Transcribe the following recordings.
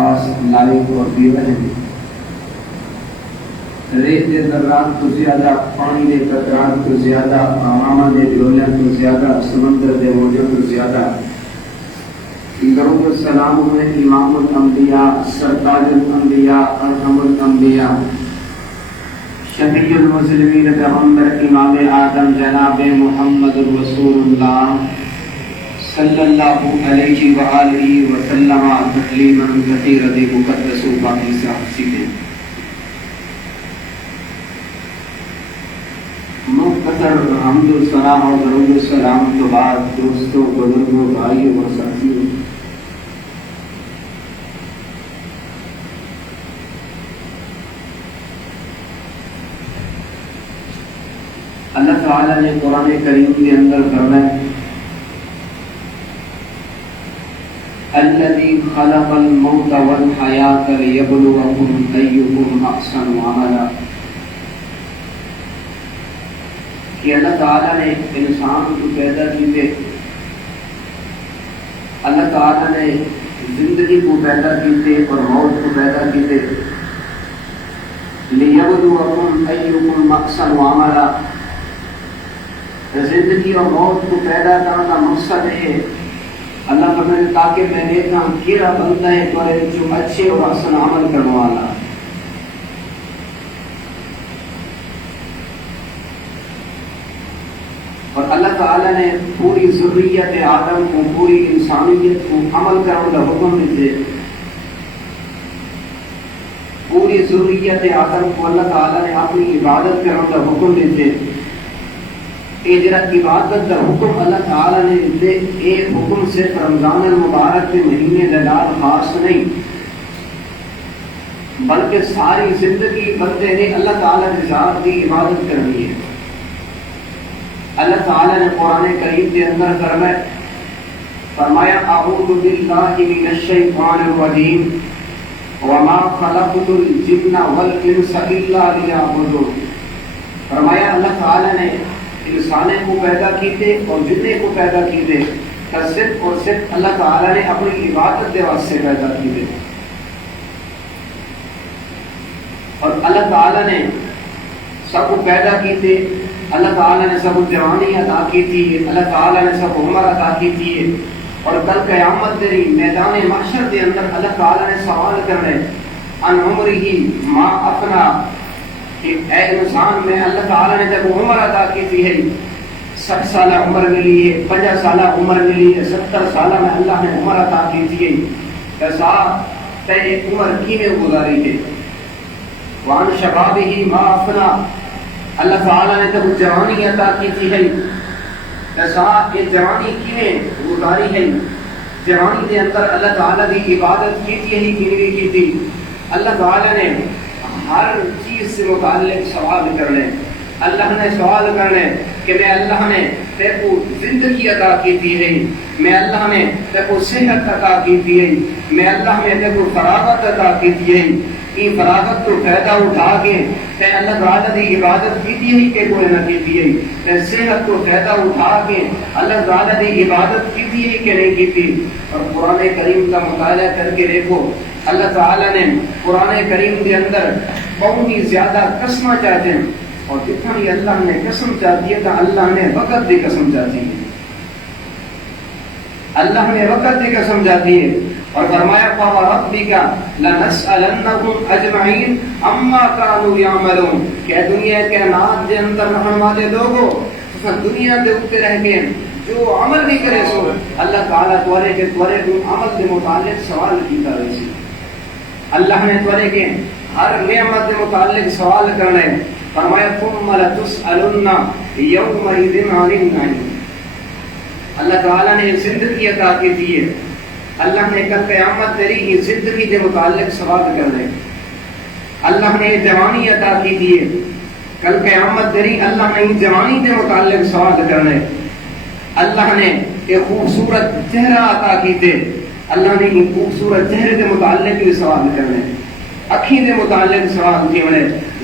خاص لائق اور بے وجہ ریت دے ذرات تو زیادہ، پانی دے قطرات تو زیادہ، آمامہ دے ڈولے تو زیادہ، سمندر دے موجوں تو زیادہ درود السلام ہوئے امام الانبیاء، سرتاج الانبیاء، ارحم الانبیاء، شفیع المسلمین، پیغمبر امام آدم جناب محمد رسول اللہ صلی اللہ علیہ وآلہ وسلم تسلیما کثیرا مقدس و باقی سیدھے مختصر حمد و ثنا اور درود السلام کے بعد دوستوں، بزرگوں، بھائیوں اور ساتھیوں، اللہ تعالی نے قرآن کریم کے اندر فرمایا الذی خلق الموت والحیاة لیبلوکم ایکم احسن عملا، کہ اللہ تعالیٰ نے انسان کو پیدا کیے، اللہ تعالیٰ نے زندگی کو پیدا کیے اور موت کو پیدا کیے، لیبلوکم ایکم احسن عملا، زندگی اور موت کو پیدا کرنے کا مقصد ہے اللہ فرمائے تاکہ میں دیکھا کیڑا بنتا ہے تو جو اچھے اور احسن عمل کرنے والا، اور اللہ تعالی نے پوری ذریت آدم کو، پوری انسانیت کو عمل کرنے کا حکم دیتے، پوری ذریت آدم کو اللہ تعالی نے اپنی عبادت کرنے کا حکم دیتے، عبادت کا حکم اللہ تعالی نے دیتے، ایک حکم صرف رمضان المبارک کے مہینے دلال خاص نہیں بلکہ ساری زندگی بندے نے اللہ تعالی کی ذات کی عبادت کرنی ہے۔ اللہ تعالی نے قرآن کریم کے اندر فرمایا اعوذ باللہ من الشیطان الرجیم وما خلقت الجن والانس الا لیعبدون، فرمایا اللہ تعالی نے انسانے کو پیدا کیتے اور جننے کو پیدا کیتے صرف اور صرف اللہ تعالی نے اپنی عبادت کے واسطے پیدا کیتے، اور اللہ تعالی نے سب کو پیدا کیتے، اللہ تعالی نے سب کو جوانی عطا کی تھی، اللہ تعالی نے سب کو عمر عطا کی تھی، اور کل قیامت تیری میدان محشر کے اندر اللہ تعالی نے سوال کرنے ان عمرہ ما افنا، کہ اے انسان میں اللہ تعالیٰ نے جب عمر عطا کی تھی ہے 60 سالہ عمر ملی ہے، 50 سالہ عمر ملی ہے، 70 سالہ میں اللہ نے عمر عطا کی تھی ہے، ایسا تے عمر کی میں گزاری ہے، وان شبابہ ما افنا، اللہ تعالیٰ نے جب جوانی عطا کی تھی ہے، ایسا یہ جوانی کی میں گزاری ہے، جوانی کے اندر اللہ تعالیٰ کی عبادت کی تھی ہی کی نہیں کی تھی، اللہ تعالیٰ نے ہر چیز سے متعلق سوال کرنے، اللہ نے سوال کرنے کہ میں اللہ نے تیرے کو زندگی عطا کی تھی ہے، میں اللہ نے تیرے کو صحت عطا کی تھی ہے، میں اللہ نے تیرے کو فراغت عطا کی تھی ہے، یہ فراغت کو فائدہ اٹھا کے تے اللہ تعالی کی عبادت کی تھی ہے کہ کوئی نہ کی تھی ہے، تے صحت کو فائدہ اٹھا کے اللہ تعالی کی عبادت کی تھی ہے کہ نہیں کی تھی، اور قرآن کریم کا مطالعہ کر کے دیکھو اللہ تعالی نے قرآن کریم کے اندر بہت ہی زیادہ قسمیں چاہتے ہیں، اور جتنی اللہ نے قسم چاہتی ہے تو اللہ نے وقت کی قسم چاہتی ہے، اللہ نے وقت کی قسم چاہتی ہے، اور فرمایا فَوَرَبِّكَ لَنَسْأَلَنَّهُمْ أَجْمَعِينَ عَمَّا كَانُوا يَعْمَلُونَ، کہ دنیا کے نات کے اندر رہنے والے لوگوں دنیا کے اوپر رہ کے جو عمل نہیں کرے سو اللہ تعالیٰ توارے کے عمل کے متعلق سوال کیتا رہی، اللہ نے توارے کے ہر نعمت کے متعلق سوال کرنے، فرمایا ثُمَّ لَتُسْأَلُنَّ يَوْمَئِذٍ عَنِ النَّعِيمِ، اللہ تعالیٰ نے زندگی عطا کی تھی ہے، اللہ نے کل قیامت تیری زندگی کے متعلق سوال کرنے، اللہ نے جوانی عطا کی تھی ہے، کل قیامت تیری اللہ نے جوانی کے متعلق سوال کرنے، اللہ نے ایک خوبصورت چہرہ عطا کی تھے، اللہ نے ایک خوبصورت چہرے کے متعلق بھی سوال کرنے، اکھی دے متعلق سوال کیونے،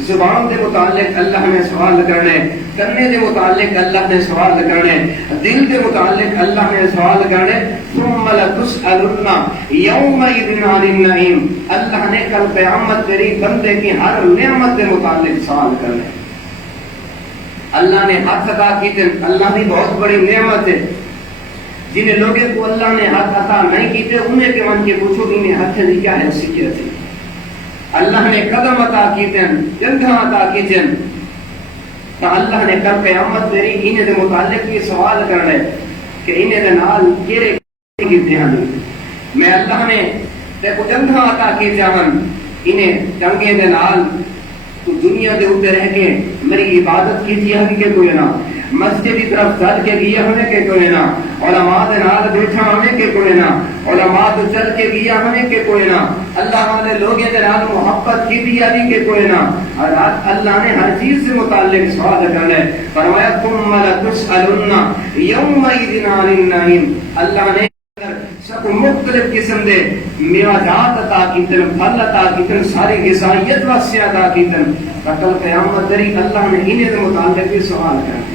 زبان دے متعلق اللہ نے سوال کرنے، کرنے دے متعلق اللہ نے سوال کرنے، دل دے متعلق اللہ نے سوال کرنے. ثم لتسألن یومئذ عن النعیم، اللہ نے کل قیامت تیری بندے کی ہر نعمت دے متعلق سوال کرنے. اللہ نے ہاتھ عطا کیتے، اللہ کی بہت بڑی نعمت ہے. جنہیں لوگوں کو اللہ نے ہاتھ عطا نہیں کیتے انہیں کہ ان کے پوچھو انہیں ہاتھ کی کیا حیثیت ہے. اللہ نے قدم عطا کیتے، جنگاں عطا کیتے، تو اللہ نے کل قیامت تیری انہیں دے متعلق یہ سوال کرنے کہ انہیں دے نال کیرے کیتے ہیں. میں اللہ نے تے کو جنگاں عطا کیتے ہیں، انہیں جنگیں دے نال تو دنیا دے اوپر رہ کے میری عبادت کی تھی کہ کوئی نہ، مسجد کی طرف چل کے گیا ہمیں کہ کوئی نہ، علماء دے نال بیٹھا ہمیں کہ کوئی نہ، علماء تو چل کے گیا ہمیں کہ کوئی نہ، اللہ والے لوگوں دے نال محبت کی تھی کہ کوئی نہ. اور اللہ نے ہر چیز سے متعلق سوال کرنا ہے. فرمایا ثم لتسألن یومئذ عن النعیم، اللہ نے سب مختلف قسم دے میوات عطا کیتن، پھل عطا کیتن، ساری غذائیت واسطے عطا کیتن. کل قیامت تری اللہ نے انہیں دے متعلق بھی سوال کرنا.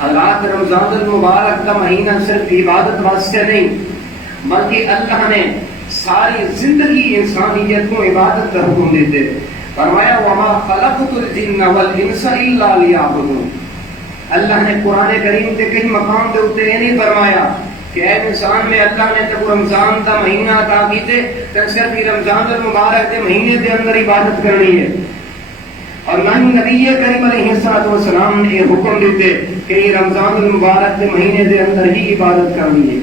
حضرات رمضان المبارک کا مہینہ صرف عبادت واسطے نہیں بلکہ اللہ نے ساری زندگی انسانیت کو عبادت کا حکم دیتے. فرمایا وما خلقت الجن والانس الا لیعبدون. اللہ نے قرآن کریم کے کئی مقام دے اوپر یہ نہیں فرمایا کہ اے انسان میں اللہ نے تو رمضان کا مہینہ عطا کیتے تے صرف رمضان المبارک کے مہینے کے اندر عبادت کرنی ہے. اور نہ ہی نبی کریم علیہ الصلوۃ والسلام نے یہ حکم دیتے کہ یہ رمضان المبارک کے مہینے کے اندر ہی عبادت کرنی ہے،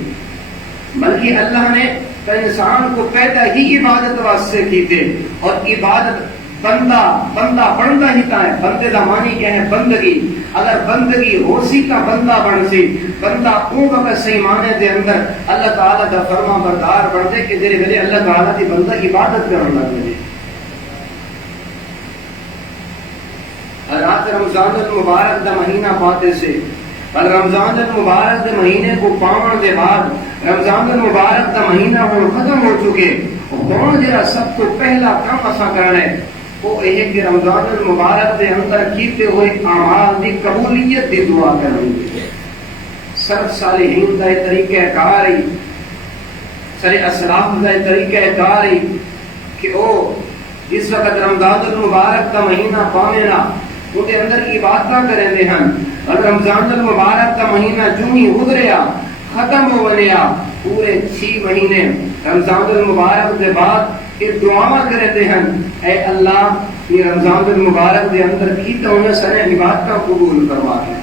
بلکہ اللہ نے تو انسان کو پیدا ہی عبادت واسطے کیتے. اور عبادت بندہ بنتا ہی تا ہے. بندے دا معنی کیا ہے؟ بندگی. اگر بندگی ہو سی تا بندہ بن سی. بندہ اون کا صحیح معنی دے اندر اللہ تعالی دا فرما بردار بن دے کہ جڑے ویلے اللہ تعالی دی بندہ عبادت کرن لگ پے. رات رمضان المبارک دا مہینہ پاتے سے اور رمضان المبارک دے مہینے کو پاون دے بعد رمضان المبارک دا مہینہ ہن ختم ہو چکے. ہن جڑا سب تو پہلا کام اساں کرنا ہے وہ یہ کہ رمضان المبارک دے اندر کیتے ہوئے اعمال دی قبولیت دی دعا کرنی ہے. سب صالحین دا طریقہ کار ہے، سارے اسلاف دا طریقہ کار ہے کہ او اس وقت رمضان المبارک کا مہینہ پاوینا وہ دے اندر عبادت کریں دے ہن. اور رمضان المبارک کا مہینہ جو ہی گزریا ختم ہو گیا پورے 6 مہینے رمضان المبارک کے بعد یہ دعا کرتے ہیں اے اللہ یہ رمضان المبارک کے اندر کیتا انہیں سارے عبادت قبول فرما دے.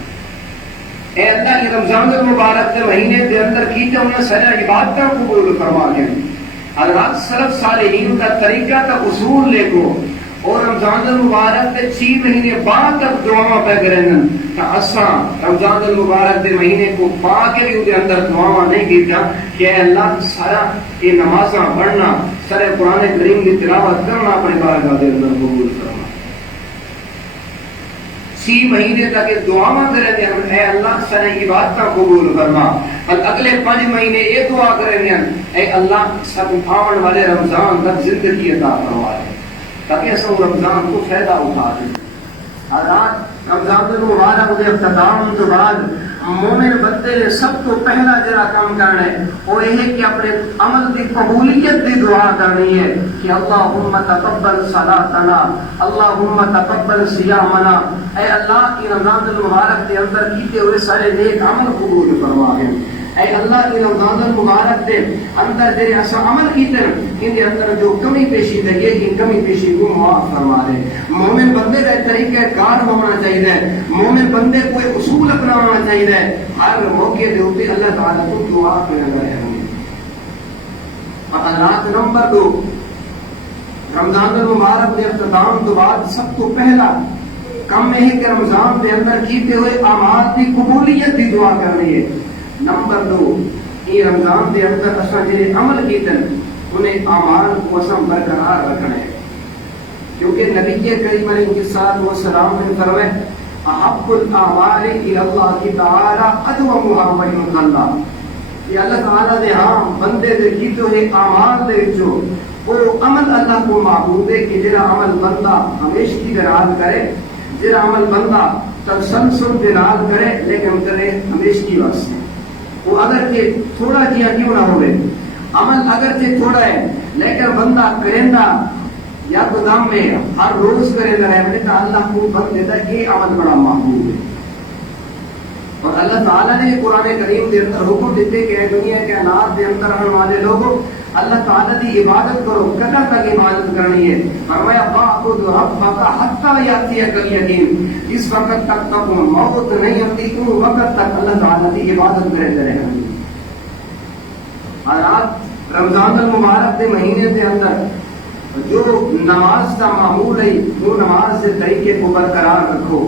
اے اللہ یہ رمضان المبارک کے مہینے کے اندر کیتا انہیں سارے عبادت قبول فرما دے. حضرات سلف صالحین کا طریقہ کا اصول لے کو اور رمضان المبارک کے 6 مہینے بعد تک دعا پہ کریں تو اساں رمضان المبارک کے مہینے کو پا کے بھی اندر اندر دعا نہیں کیتا کہ اے اللہ سارا یہ نمازاں پڑھنا سارے قرآن کریم کی تلاوت کرنا اپنے بارگاہ کے اندر قبول فرما. 6 مہینے تک یہ دعا کریں گے اے اللہ سارے عبادت قبول فرما. اور اگلے 5 مہینے یہ دعا کریں گے اے اللہ سب آنے والے رمضان تک زندگی عطا فرما دے تاکہ ایسا رمضان کو فائدہ اٹھا دیں. حضرات رمضان المبارک کے اختتام کے بعد مومن بندے نے سب تو پہلا جڑا کام کرنا ہے وہ یہ ہے کہ اپنے عمل کی قبولیت کی دعا کرنی ہے کہ اللہم تقبل صلاتنا اللہم تقبل صیامنا. اے اللہ کی رمضان المبارک کے اندر کیتے ہوئے سارے نیک عمل قبول فرما دے. اے اللہ کی رمضان المبارک دے اندر جڑے ایسا عمل کیتے ان کے اندر جو کمی پیشی ہے ان کمی پیشی کو معاف فرما دے. مومن بندے کا طریقہ کار ہونا چاہیے، مومن بندے کو اصول اپنانا چاہیے. ہر موقع کے اوپر اللہ تعالیٰ کو دعا کرنا ہے. رات نمبر 2 رمضان المبارک کے اختتام کے بعد سب کو پہلا کام یہ ہے کہ رمضان کے اندر کیتے ہوئے اعمال کی قبولیت کی دعا کرنی ہے. نمبر 2 یہ رمضان کے اندر اصل جڑے عمل کیتے انہیں اعمال کو اسم برقرار رکھنا ہے کیونکہ نبی کریم علیہ الصلوۃ والسلام نے فرمایا احب الاعمال الی اللہ تعالی ادومها وان قل. کہ اللہ تعالیٰ نے ہاں بندے دے کیتے ہوئے اعمال دے جو وہ عمل اللہ کو محبوب ہے کہ جڑا عمل بندہ ہمیشگی دے نال کرے، جڑا عمل بندہ تسلسل دے نال کرے لیکن کرے ہمیشگی واسطے، وہ اگر کہ تھوڑا جہا کیوں نہ ہوئے، عمل اگر کہ تھوڑا ہے لیکن بندہ کریندا یا گودام میں ہر روز کریندا رہے تو اللہ کو بندے دا یہ عمل بڑا محبوب ہے۔ اور اللہ تعالیٰ نے قرآن کریم کے اندر حکم دیتے کہ دنیا کے انار کے اندر رہنے والے لوگوں اللہ تعالیٰ کی عبادت کرو، کدھر تک عبادت کرنی ہے؟ فرمایا فاعبد ربک حتی یاتیک الیقین، اس وقت تک موت نہیں ہوتی اس وقت تک اللہ تعالیٰ کی عبادت کرتے رہنا۔ حضرات رمضان المبارک کے مہینے کے اندر جو نماز کا معمول ہے وہ نماز کے طریقے کو برقرار رکھو۔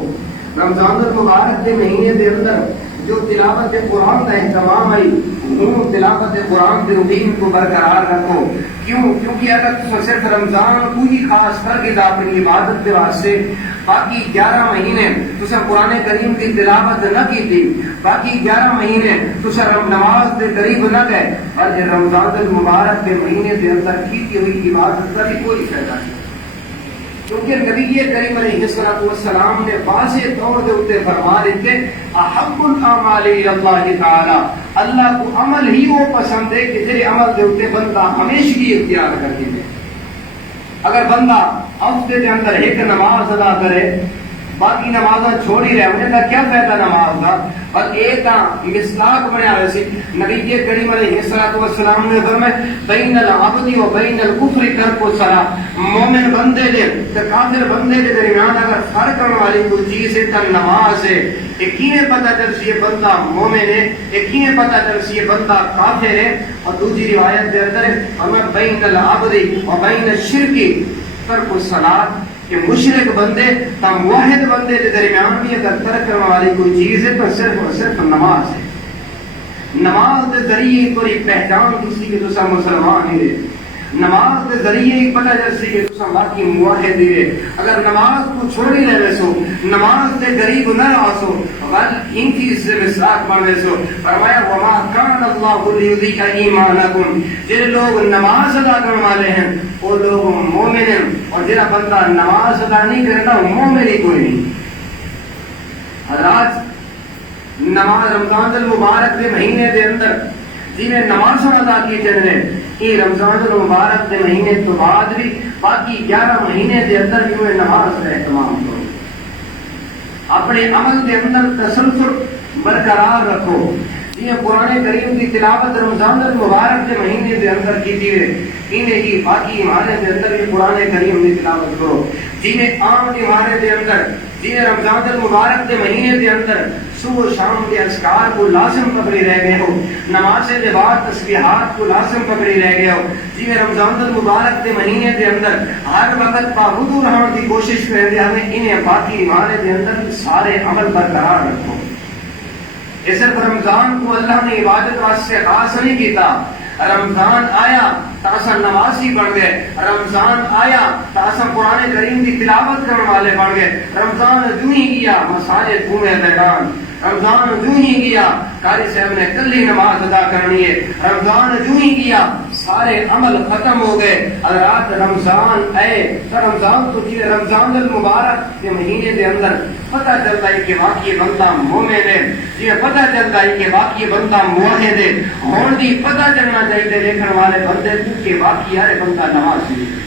رمضان المبارک کے مہینے کے اندر جو تلاوت قرآن کا اہتمام ہے وہ تلاوت قرآن کے روٹین کو برقرار رکھو۔ کیوں؟ کیونکہ اگر تو صرف رمضان کو ہی خاص کر کے اپنی عبادت کے واسطے باقی 11 مہینے تو قرآن کریم کی تلاوت نہ کی تھی، باقی 11 مہینے تو نماز کے قریب نہ گئے، اور یہ رمضان المبارک کے مہینے کے اندر کی ہوئی عبادت کا بھی کوئی فائدہ نہیں، کیونکہ نبی کریم علیہ السلام نے واضح طور کے اوپر فرما دیتے احب الاعمال الی اللہ تعالی، اللہ کو عمل ہی وہ پسند ہے کہ جس عمل کے اوپر بندہ ہمیشگی اختیار کر کے دے۔ اگر بندہ ہفتے کے اندر ایک نماز ادا کرے باقی نمازاں چھوڑی رہے انہیں کا کیا فائدہ نماز کا؟ اور ایک مسلاک بنیا ویسے نبی کریم علیہ السلام نے فرمایا بین العبد و بین الکفر ترک الصلاۃ، مومن بندے دے تے کافر بندے دے درمیان اگر فرق کرنے والی کوئی چیز ہے تو نماز ہے۔ یقین پتہ چلسی یہ بندہ مومن ہے، یقین پتہ چلسی یہ بندہ کافر ہے۔ اور دوسری روایت کے اندر فرمایا بین العبد و بین الشرک ترک الصلاۃ، کہ مشرک بندے تا موحد بندے کے درمیان بھی اگر ترک کرنے والی کوئی چیز ہے تو صرف اور صرف نماز ہے۔ نماز کے ذریعے کوئی پہچان کسی کے دوسرا مسلمان ہی ہے، نماز کے ذریعے ہی پتہ چلسی کہ دوسرا باقی موحد ہی ہے۔ اگر نماز کو چھوڑی رہے سو، نماز کے قریب نہ رہا سو، بل ان چیز سے مساق بنے سو، فرمایا وما کان اللہ لیضیع ایمانکم، جن لوگ نماز ادا کرنے والے ہیں وہ لوگ مومن ہیں، اور جنہ بندہ نماز ادا نہیں کرتا وہ مومن ہی کوئی نہیں۔ حضرات نماز رمضان المبارک کے مہینے کے اندر جنہیں نماز ادا کی جائے یہ رمضان المبارک کے مہینے تو بعد بھی باقی 11 مہینے کے اندر بھی نماز کا اہتمام کرو، اپنے عمل کے اندر تسلسل برقرار رکھو۔ یہ قرآن کریم کی تلاوت رمضان المبارک کے مہینے کے اندر کیجیے، انہیں ہی باقی مہینے کے اندر بھی قرآن کریم کی تلاوت کرو۔ جنہیں عام مہینے کے اندر جنہیں رمضان المبارک کے مہینے کے اندر صبح شام کے اذکار کو لازم پکڑی رہ گئے ہو، نماز کے بعد تسبیحات کو لازم پکڑی رہ گئے ہو، جنہیں رمضان المبارک کے مہینے کے اندر ہر وقت پابند رہنے کی کوشش کر رہے ہیں، انہیں باقی مہینے کے اندر سارے عمل برقرار رکھو۔ اس صرف رمضان کو اللہ نے عبادت واسطے خاص نہیں کیتا، رمضان آیا تاسا نمازی بن گئے، رمضان آیا تاسا قرآن کریم کی تلاوت کرنے والے بن گئے، رمضان جو ہی گیا مساجد گھومے میدان، رمضان جو ہی گیا قاری صاحب نے کلی نماز ادا کرنی ہے، رمضان جو ہی گیا سارے عمل ختم ہو گئے۔ رات رمضان آئے تو رمضان تو جی رمضان المبارک کے مہینے کے اندر پتہ چلتا ہے کہ واقعی بندہ مومن ہے، جی پتہ چلتا ہے کہ واقعی بندہ موحد ہے، ہون دی پتہ چلنا چاہیے دیکھنے والے بندے کہ واقعی یار بندہ نمازی ہے،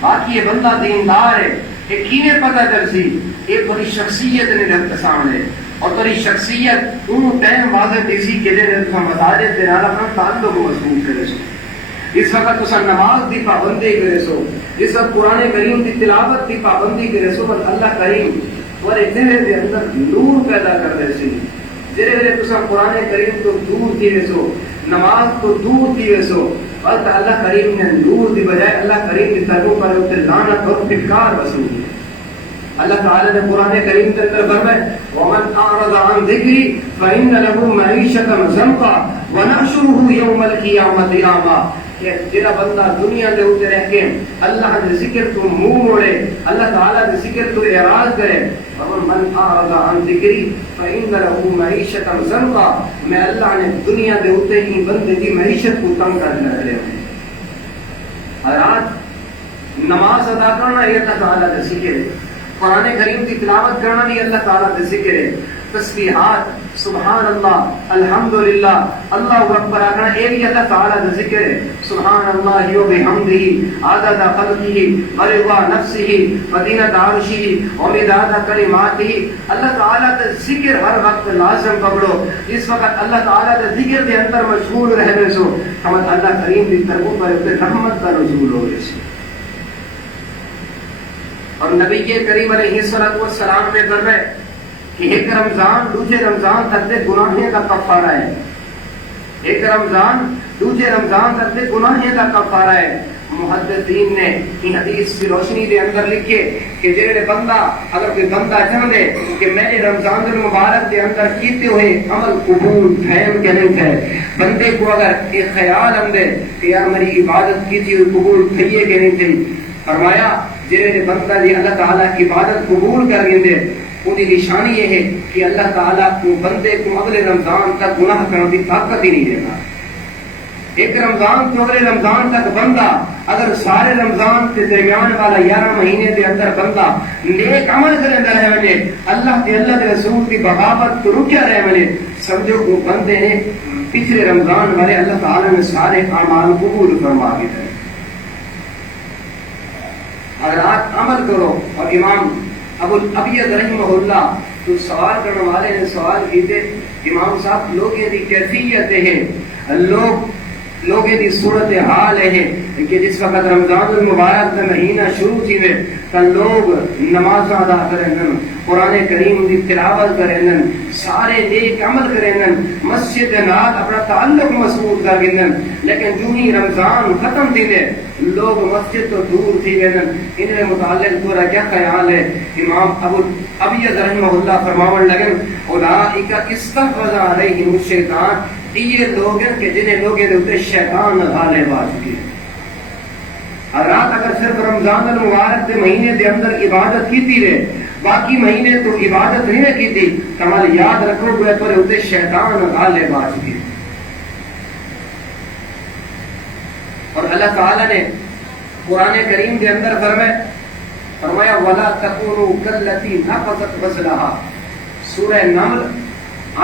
واقعی بندہ دیندار ہے، یقین پتہ چلسی یہ بڑی شخصیت نے رکھتا سامنے، اور تری شخصیت ان ٹائم واضح دیسی کے لئے مساجد دے نال اپنا تعلق مضبوط کرے سو۔ اس وقت تو نماز دی پابندی کرے سو، اس وقت قرآن کریم کی تلاوت کی پابندی کرے سو، پر اللہ کریم اور چہرے دے اندر نور پیدا کر دے سی، جرے جرے تو قرآن کریم تو دور تھی سو، نماز تو دور تھی سو، اور اللہ کریم نے نور دی بجائے اللہ کریم کی طرفوں پر لعنت اور پھٹکار وصول کی۔ اللہ تعالی نے قرآن کریم کے اندر فرمایا وَمَنْ أَعْرَضَ عَنْ ذِكْرِي فَإِنَّ لَهُ مَعِيشَةً ضَنْكًا وَنَحْشُرُهُ يَوْمَ الْقِيَامَةِ أَعْمَى کہ جڑا بندہ دنیا دے اوتے رہ کے اللہ دے ذکر تو منہ موڑے، اللہ تعالی دے ذکر تو اعراض کرے، وَمَنْ أَعْرَضَ عَنْ ذِكْرِي فَإِنَّ لَهُ مَعِيشَةً ضَنْكًا میں اللہ نے دنیا دے اوتے ہی بندے دی معیشت کو تنگ کر رہے ہیں۔ حضرات نماز ادا کرنا یہ اللہ تعالی دے ذکر ہے، قرآن کریم کی تلاوت کرنا بھی اللہ تعالی دے ذکر ہے، تسبیحات سبحان اللہ الحمدللہ اللہ اکبر آخنا یہ بھی اللہ تعالی کا ذکر ہے، سبحان اللہ و بحمدہ عدد خلقہ ورضا نفسہ وزینۃ عرشہ ومداد کلماتہ۔ اللہ تعالی کا ذکر ہر وقت لازم پکڑو، اس وقت اللہ تعالی کے ذکر کے اندر مشغول رہنے سو ہم اللہ کریم کی طرف پر رحمت کا نزول ہو رہے۔ اور نبی کریم علیہ السلام نے فرمایا کہ ایک رمضان دوسرے رمضان تک دے گناہیں کا کفارہ ہے، ایک رمضان دوسرے رمضان تک دے گناہیں کا کفارہ ہے۔ محدثین نے یہ حدیث کی روشنی دے اندر لکھے کہ جڑے بندہ اگر کوئی بندہ چاہے کہ میں نے رمضان المبارک کے اندر کیتے ہوئے عمل قبول فہم کے نہیں تھے، بندے کو اگر ایک خیال آندے کہ یار میری عبادت کی تھی قبول تھی ہے کہ نہیں تھی، فرمایا جڑے بندہ دی اللہ تعالیٰ کی عبادت قبول کر گئے ان کی نشانی یہ ہے کہ اللہ تعالیٰ کو بندے کو اگلے رمضان تک گناہ کرنے کی طاقت ہی نہیں دینا۔ ایک رمضان تو اگلے رمضان تک بندہ اگر سارے رمضان کے درمیان والا 11 مہینے کے اندر بندہ نیک عمل کرتا رہے وجے اللہ کے رسول کی بغاوت تو رکیا رہے وجے سمجھو وہ بندے نے پچھلے رمضان والے اللہ تعالیٰ نے سارے اعمال قبول فرما کے اگر آپ عمل کرو۔ اور امام ابو الابید رحمہ اللہ تو سوال کرنے والے نے سوال کیتے امام صاحب لوگوں کی کیفیت ہے، لوگوں کی صورت حال ہے کہ جس وقت رمضان المبارک کا مہینہ شروع تھی تو لوگ نماز ادا کریں، قرآن کریم کی تلاوت کریں، سارے نیک عمل کریں، مسجد نال اپنا تعلق مضبوط کر گئے، لیکن جو ہی رمضان ختم تھی لوگ مسجد تو دور تھی گئے۔ ان متعلق پورا کیا خیال ہے؟ امام ابو ابید رحمہ اللہ فرماون لگے اولئک استحوذ علیہم الشیطان، یہ لوگ کہ جنہیں لوگوں کے اوپر شیطان غالب آ چکے۔ رات اگر صرف رمضان المبارک کے مہینے کے اندر عبادت کیتی رہے باقی مہینے تو عبادت نہیں کی تھی تمہارے یاد رکھو گے پر ہوتے شیطان غالب آ چکے۔ اور اللہ تعالی نے قرآن کریم کے اندر فرمایا وَلَا تَكُونُوا كَالَّتِي نَقَضَتْ غَزْلَهَا، سورہ نمل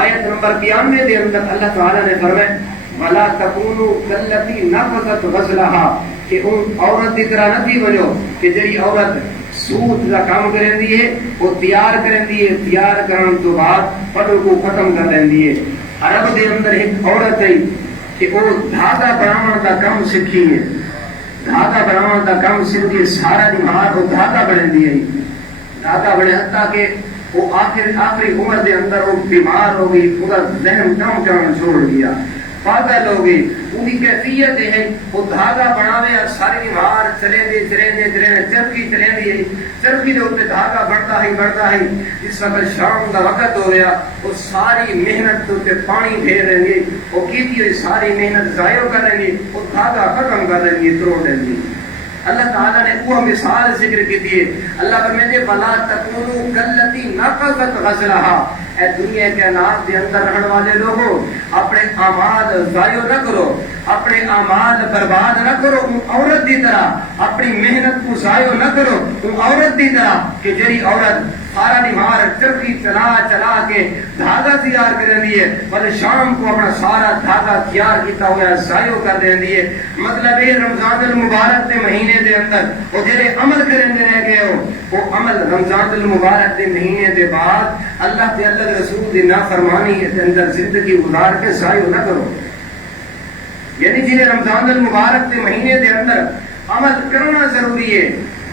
آیت نمبر 92 کے اندر اللہ تعالی نے فرمایا وَلَا تَكُونُوا كَالَّتِي نَقَضَتْ غَزْلَهَا، کہ ان عورت کی طرح نہ تھی بنو کہ جی عورت سوت کا کام کرندی ہے وہ تیار کرندی ہے، تیار کرن تو بعد پٹو کو ختم کر دیندی ہے۔ عرب دے اندر ایک عورت ہے کہ وہ دھاگا بناون کا کام سیکھی ہے، دھاگا بناون کا کام سیکھ کے سارا دماغ وہ دھاگا بنندی ہے، دھاگا بنے حتیٰ کہ وہ آخری عمر دے اندر وہ بیمار ہو گئی، وہ ذہن کام کرنا چھوڑ دیا، پاگل ہو گئی۔ ان کی کیفیت ہے وہ دھاگا بناوے اور ساری دماغ چلے چرخی چلے دی، چرخی دے اوپر دھاگا بڑھتا ہے۔ اس وقت شام کا وقت ہو گیا، وہ ساری محنت کے پانی پھیر رہیں گے، وہ کیتی ہوئی ساری محنت ضائع کر رہیں گے، وہ دھاگا ختم کر رہیں گے، توڑ دیں گے۔ اللہ تعالیٰ نے وہ مثال ذکر کی تھی، اللہ فرماتے وَلَا تَكُونُوا كَالَّتِي نَقَضَتْ غَزْلَهَا، اے دنیا کے اناج کے اندر رہنے والے لوگوں اپنے اعمال ضائع نہ کرو، اپنے اعمال برباد نہ کرو ان عورت کی طرح، اپنی محنت کو ضائع نہ کرو ان عورت کی طرح کہ جی عورت سارا دماغ چرخی چلا کے دھاگا تیار کر رہی ہے، بلکہ شام کو اپنا سارا دھاگا تیار کیتا ہوا ضائع کر دینی ہے۔ مطلب یہ رمضان المبارک کے مہینے کے اندر وہ جڑے عمل کرنے رہ گئے ہو وہ عمل رمضان المبارک کے مہینے کے بعد اللہ کے اللہ رسول کی نافرمانی کے اندر زندگی گزار کے ضائع نہ کرو۔ یعنی جنہیں رمضان المبارک کے مہینے کے اندر عمل کرنا ضروری ہے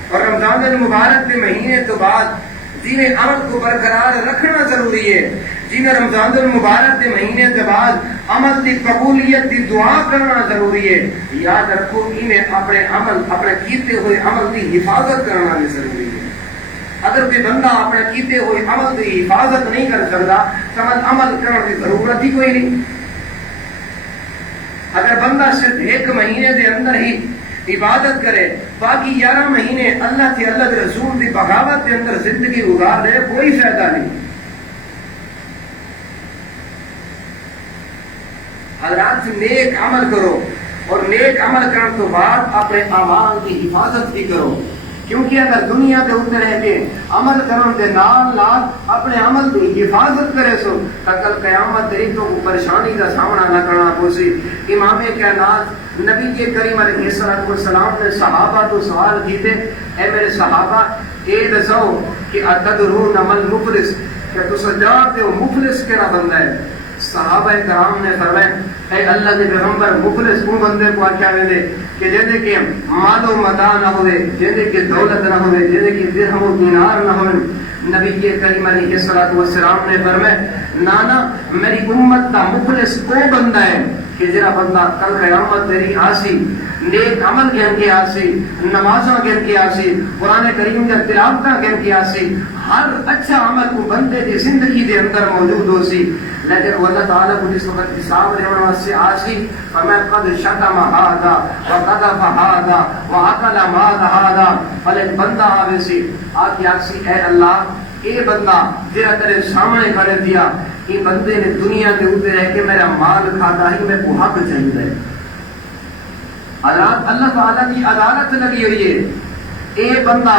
اور رمضان المبارک کے مہینے کے بعد جنہیں عمل کو برقرار رکھنا ضروری ہے، جنہیں رمضان المبارک کے مہینے کے بعد عمل کی قبولیت کی دعا کرنا ضروری ہے۔ یاد رکھو انہیں اپنے عمل اپنے کیتے ہوئے عمل کی حفاظت کرنا بھی ضروری ہے۔ اگر کوئی بندہ اپنے کیتے ہوئے عمل کی حفاظت نہیں کر سکتا تو عمل کرنے کی ضرورت ہی کوئی نہیں۔ اگر بندہ صرف ایک مہینے دے اندر ہی عبادت کرے، باقی 11 مہینے اللہ کے رسول کی بغاوت کے اندر زندگی گزار دے، کوئی فائدہ نہیں۔ حضرات نیک عمل کرو، اور نیک عمل کرنے تو بعد اپنے اعمال کی حفاظت بھی کرو، کیونکہ اگر دنیا کے اتنے رہ کے عمل کرنے کے نال اپنے عمل کی حفاظت کرے سو کل قیامت طریقوں کو پریشانی کا سامنا نہ کرنا پوسی۔ امام کائنات نبی کے کریم علیہ السلام نے صحابہ تو سوال کیتے، اے میرے صحابہ اے دسو کہ اتدرون من مفلس، کہ تسا جانتے ہو مفلس کیڑا بندہ ہے؟ صحابہ کرام نے فرمایا اے اللہ کے پیغمبر مفلس وہ بندے کو کیا ویندے کہ جیسے کہ مال و متاع نہ ہوئے، جیسے کہ دولت نہ ہوئے، جیسے کہ درہم و دینار نہ ہوئے۔ نبی کے کریم علیہ السلام نے فرمایا نانا میری امت کا مفلس وہ بندہ ہے کہ جڑا بندہ کل قیامت تیری آسی نیک عمل گن کے آسی، نمازاں گن کے آسی، قرآن کریم کا تلاوتاں گن کے آسی، ہر اچھا عمل کو بندے کی زندگی دے اندر موجود ہو سی، لیکن وہ اللہ تعالیٰ کو جس وقت حساب لینے سے آسی فمن قد شتم هذا وقذف هذا واكل مال هذا، بھلے بندہ آوے سی آتی آکسی اے اللہ اے بندہ جیرا تیرے سامنے کھڑے دیا، یہ بندے نے دنیا کے اوپر رہ کے میرا مال کھاتا ہی میں کو حق چاہیے۔ اللہ تعالیٰ کی عدالت لگی ہوئی ہے، اے بندہ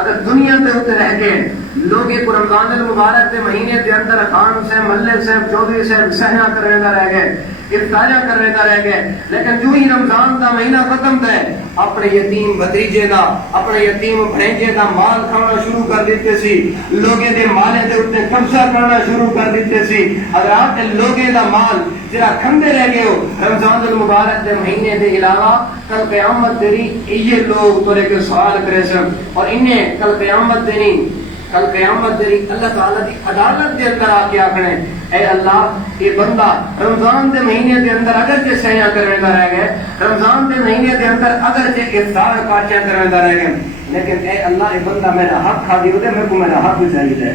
اگر دنیا کے اوپر رہ کے لوگ کو رمضان المبارک کے مہینے کے اندر خان صاحب، ملک صاحب، چودھری صاحب سہنا کرنے کا رہ گئے، افطاریاں کرنے کا رہ گئے، لیکن جو ہی رمضان کا مہینہ ختم تھا اپنے یتیم بھتیجے کا، اپنے یتیم بھانجے کا مال کھانا شروع کر دیتے سی، لوگوں کے مالے دے اوپر قبضہ کرنا شروع کر دیتے سی۔ حضرات لوگوں کا مال جرا کھندے رہ گئے ہو رمضان المبارک کے مہینے کے علاوہ، کل قیامت تیری یہ لوگ تورے کے سوال کرے سن، اور انہیں کل قیامت تیری اللہ تعالیٰ کی عدالت کے اندر آ کے آکھنے اے اللہ یہ بندہ رمضان کے مہینے کے اندر اگرچہ سیاں کرنے کا رہ گئے، رمضان کے مہینے کے اندر اگرچہ افطار پارٹیاں کرنے کا رہ گئے، لیکن اے اللہ یہ بندہ میرا حق کھا دیو دے، میرے کو میرا حق بھی چاہیے۔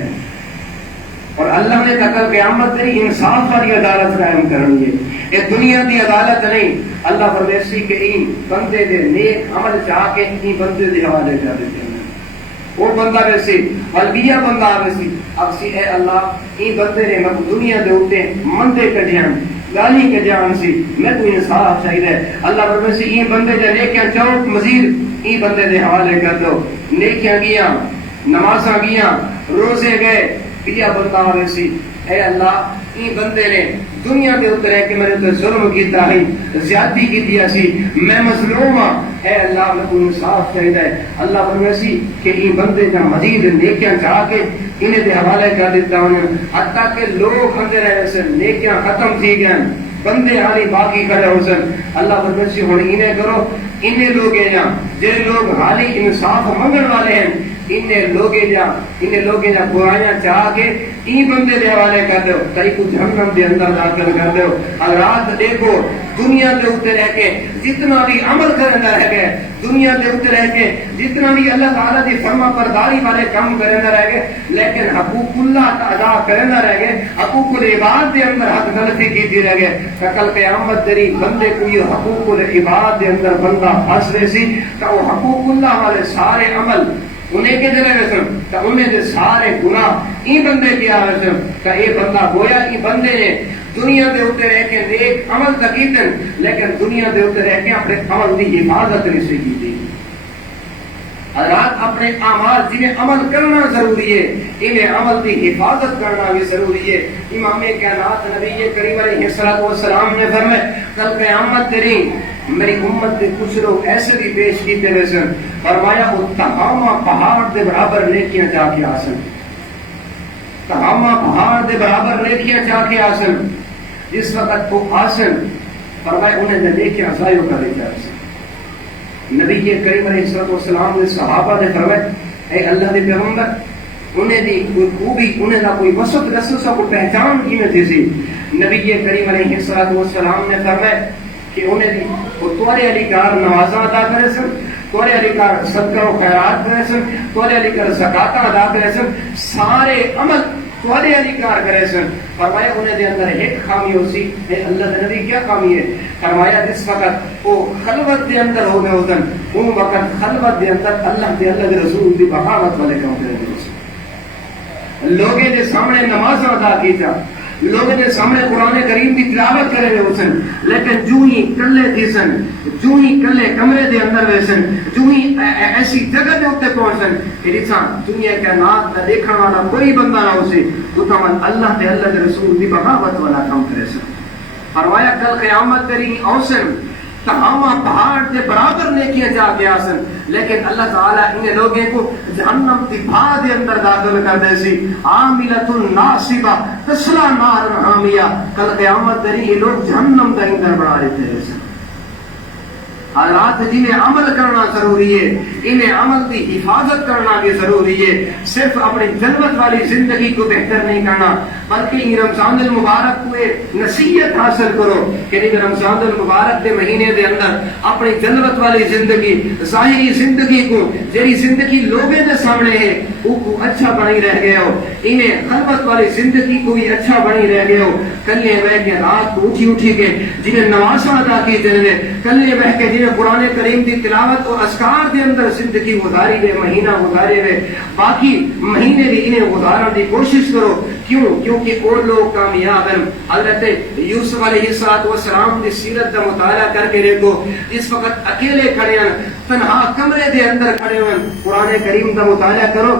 اور اللہ نے کل قیامت تیری انصاف والی عدالت قائم کرنی ہے، یہ دنیا کی عدالت نہیں۔ اللہ پردیسی کے این بندے دے نیک عمل چاہ کے این بندے دے حوالے کر دیتے ہیں، وہ بندہ ویسے بلبیہ بندہ ویسی اب سی اے اللہ این بندے نے میں دنیا دے ہوتے مندے کجیاں گالی کجیاں سی میں کو انصاف چاہیے۔ اللہ پردیسی این بندے جا نیکیاں چاہو مزید این بندے دے حوالے کر دو، نیکیاں گیاں، نمازاں گیاں، روزے گئے، بیا بندہ ویسی اے اللہ این بندے نے دنیا کے اتر ہے کہ میرے تو ظلم کیتا ہے، زیادتی کی دیا سی، میں مظلوم ہاں، اے اللہ میں کو انصاف چاہیے۔ اللہ فرماسی کہ این بندے کا مزید نیکیاں چاہ کے انہیں دے حوالے کر دیتا ہوں، حتیٰ کہ لوگ ہندے رہے سے نیکیاں ختم تھی گئے، بندے حالی باقی کھڑے ہو سن۔ اللہ فرماسی ہوں انہیں کرو، انہیں لوگ ہیں جن لوگ حالی انصاف منگن والے ہیں، انہیں لوگیں جا برائیاں چاہ کے این بندے دے حوالے کر دو، کئی کو جہنم دے اندر داخل کر دو۔ حضرات دیکھو دنیا کے اوپر رہ کے جتنا بھی عمل کرنا رہ گئے، دنیا کے اوپر رہ کے جتنا بھی اللہ تعالیٰ کی فرما برداری والے کام کرنا رہ گئے، لیکن حقوق اللہ کا ادا کرنا رہ گئے، حقوق العباد کے اندر حق غلطی کی رہ گئے۔ کل قیامت تیری بندے کو یہ حقوق العباد کے اندر بندہ پھنس رہے سی کہ وہ حقوق اللہ والے سارے عمل انہیں کے دلے رسم کہ انہیں دے سارے گناہ این بندے کیا رسم کہ اے بندہ گویا ای بندے نے دنیا دے ہوتے رہ کے نیک عمل تکیتن، لیکن دنیا دے ہوتے رہ کے اپنے عمل دی حفاظت نہیں سے کی تھی۔ حضرات اپنے اعمال جنہیں عمل کرنا ضروری ہے، انہیں عمل دی حفاظت کرنا بھی ضروری ہے۔ امام کائنات نبی کریم علیہ السلام نے فرمایا کل قیامت تیری میری امت کے کچھ لوگ ایسے بھی پیش کیتے ہوئے سن، فرمایا وہ تہامہ پہاڑ دے برابر نیکیاں چاہ کے آسن، تہامہ پہاڑ دے برابر نیکیاں چاہ کے آسن، جس وقت وہ آسن فرمایا انہیں دے نیکیاں ضائع کر دے آسن۔ نبی کریم علیہ السلام نے صحابہ نے فرمایا اے اللہ دے پیغمبر انہیں دی کوئی خوبی، انہیں دا کوئی وصف رسوسہ کو پہچان کی میں تھی سی۔ نبی کریم علیہ السلام نے فرمایا کہ انہیں دی وہ توارے علی کار نمازاں ادا کرے سن، توارے علی کار صدقہ و خیرات کرے سن، توارے علی کار زکاتہ ادا کرے سن، سارے عمل تھوڑے انکار کرے سن. فرمایا انہیں دے اندر ایک خامی ہو سی. اے اللہ دے نبی کیا خامی ہے؟ فرمایا جس وقت وہ خلوت دے اندر ہو گئے ہوتن ان وقت خلوت دے اندر اللہ دے رسول دی بغاوت والے کام کرے گئے. لوگیں دے سامنے نماز ادا کی جا, لوگوں کے سامنے قرآن کریم کی تلاوت کرے ہوئے سن, لیکن جو ہی کلے تھی سن, جو ہی کلے کمرے دے اندر ہوئے سن, جو ہی ایسی جگہ دے ہوتے پہنچ سن کہ جساں دنیا کے نات نہ دیکھنے والا کوئی بندہ نہ ہو سی تو تمن اللہ دے رسول دی بغاوت والا کام کرے سن. فرمایا کل قیامت تیری اوسن تمام پہاڑ کے برابر نیکیاں جا کے آسن, لیکن اللہ تعالیٰ انہیں لوگوں کو جہنم کی بھا دے اندر داخل کر دے سی. عاملۃ ناصبہ تصلیٰ نارا حامیہ. کل قیامت تیری یہ لوگ جہنم کا ایندھن بنا لیتے ہیں. حضرات جنہیں عمل کرنا ضروری ہے, انہیں عمل کی حفاظت کرنا بھی ضروری ہے. صرف اپنی جنت والی زندگی کو بہتر نہیں کرنا بلکہ ان رمضان المبارک کو نصیحت حاصل کرو کہ رمضان المبارک کے مہینے دے اندر اپنی جنت والی زندگی, ظاہری زندگی کو جیری زندگی لوگوں کے سامنے ہے وہ اچھا بنی رہ گئے ہو, انہیں خلوت والی زندگی کو بھی اچھا بنی رہ گئے ہو. کلے بہ کے رات کو اٹھی کے جنہیں نماز ادا کی جنہیں کلے بہ کے جنہیں قرآن کریم کی تلاوت اور اذکار کے اندر زندگی گزاری دے, مہینہ گزارے ہوئے باقی مہینے بھی انہیں گزارنے کی کوشش کرو. کیوں؟ کیونکہ وہ لوگ کامیاب ہیں. حضرت یوسف علیہ السلام کی سیرت کا مطالعہ کر کے دیکھو, اس وقت اکیلے کھڑے ہیں, تنہا کمرے دے اندر کھڑے ہیں, قرآن کریم کا مطالعہ کرو.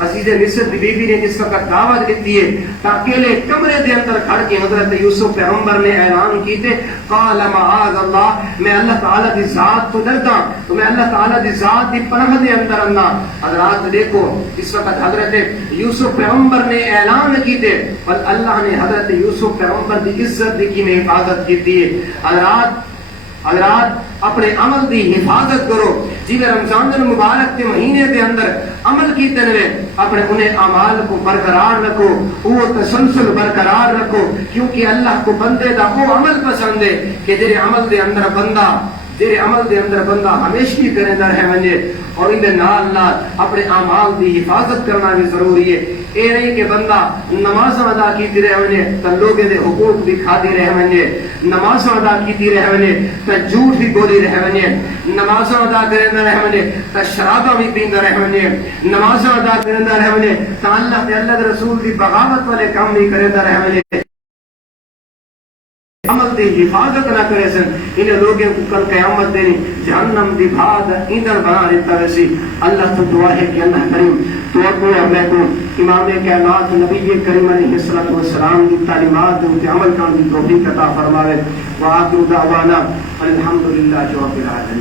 عزیز مصر بی بی نے جس وقت دعوت دیتی ہے اکیلے کمرے دے اندر کھڑ کے حضرت یوسف پیغمبر نے اعلان کیتے قال معاذ اللہ, میں اللہ تعالیٰ دی ذات تو ڈرتا, تو میں اللہ تعالیٰ دی ذات دی پناہ دے اندر اندہ. حضرات دیکھو اس وقت حضرت یوسف پیغمبر نے اعلان کیتے بل اللہ نے حضرت یوسف پیغمبر دی عزت دی میں حفاظت کیتی ہے. حضرات اپنے عمل دی حفاظت کرو. جی رمضان المبارک کے مہینے کے اندر عمل کی طرح اپنے انہیں اعمال کو برقرار رکھو, وہ تسلسل برقرار رکھو, کیونکہ اللہ کو بندے دا وہ عمل پسند ہے کہ جیرے عمل دے اندر بندہ ہمیشہ کرے نہ رہ ونجے. اور ان نال اپنے اعمال دی حفاظت کرنا بھی ضروری ہے. اے نہیں کہ بندہ نماز ادا کیتی رہ ونجے تو لوگوں دے حقوق بھی کھادی رہ ونجے, نماز ادا کیتی رہ ونجے تو جھوٹ بھی بولی رہ ونجے, نماز ادا کرندا رہ ونجے تو شراباں بھی پیندا رہ ونجے, نماز ادا کرندا رہ ونجے تو اللہ دے رسول دی بغاوت والے کام نہیں کرندا رہ ونجے, عمل دی حفاظت نہ کرے سن. انہیں لوگوں کو کل قیامت دینی جہنم دی بھاد ایندھن بنا دیتا ویسی. اللہ تو دعا ہے کہ اللہ کریم تو اپنے میں کو امام کائنات نبی کریم علیہ السلام کی تعلیمات ان کے عمل کرنے کی توفیق عطا فرماوے. وآخر دعوانا الحمدللہ رب العالمین.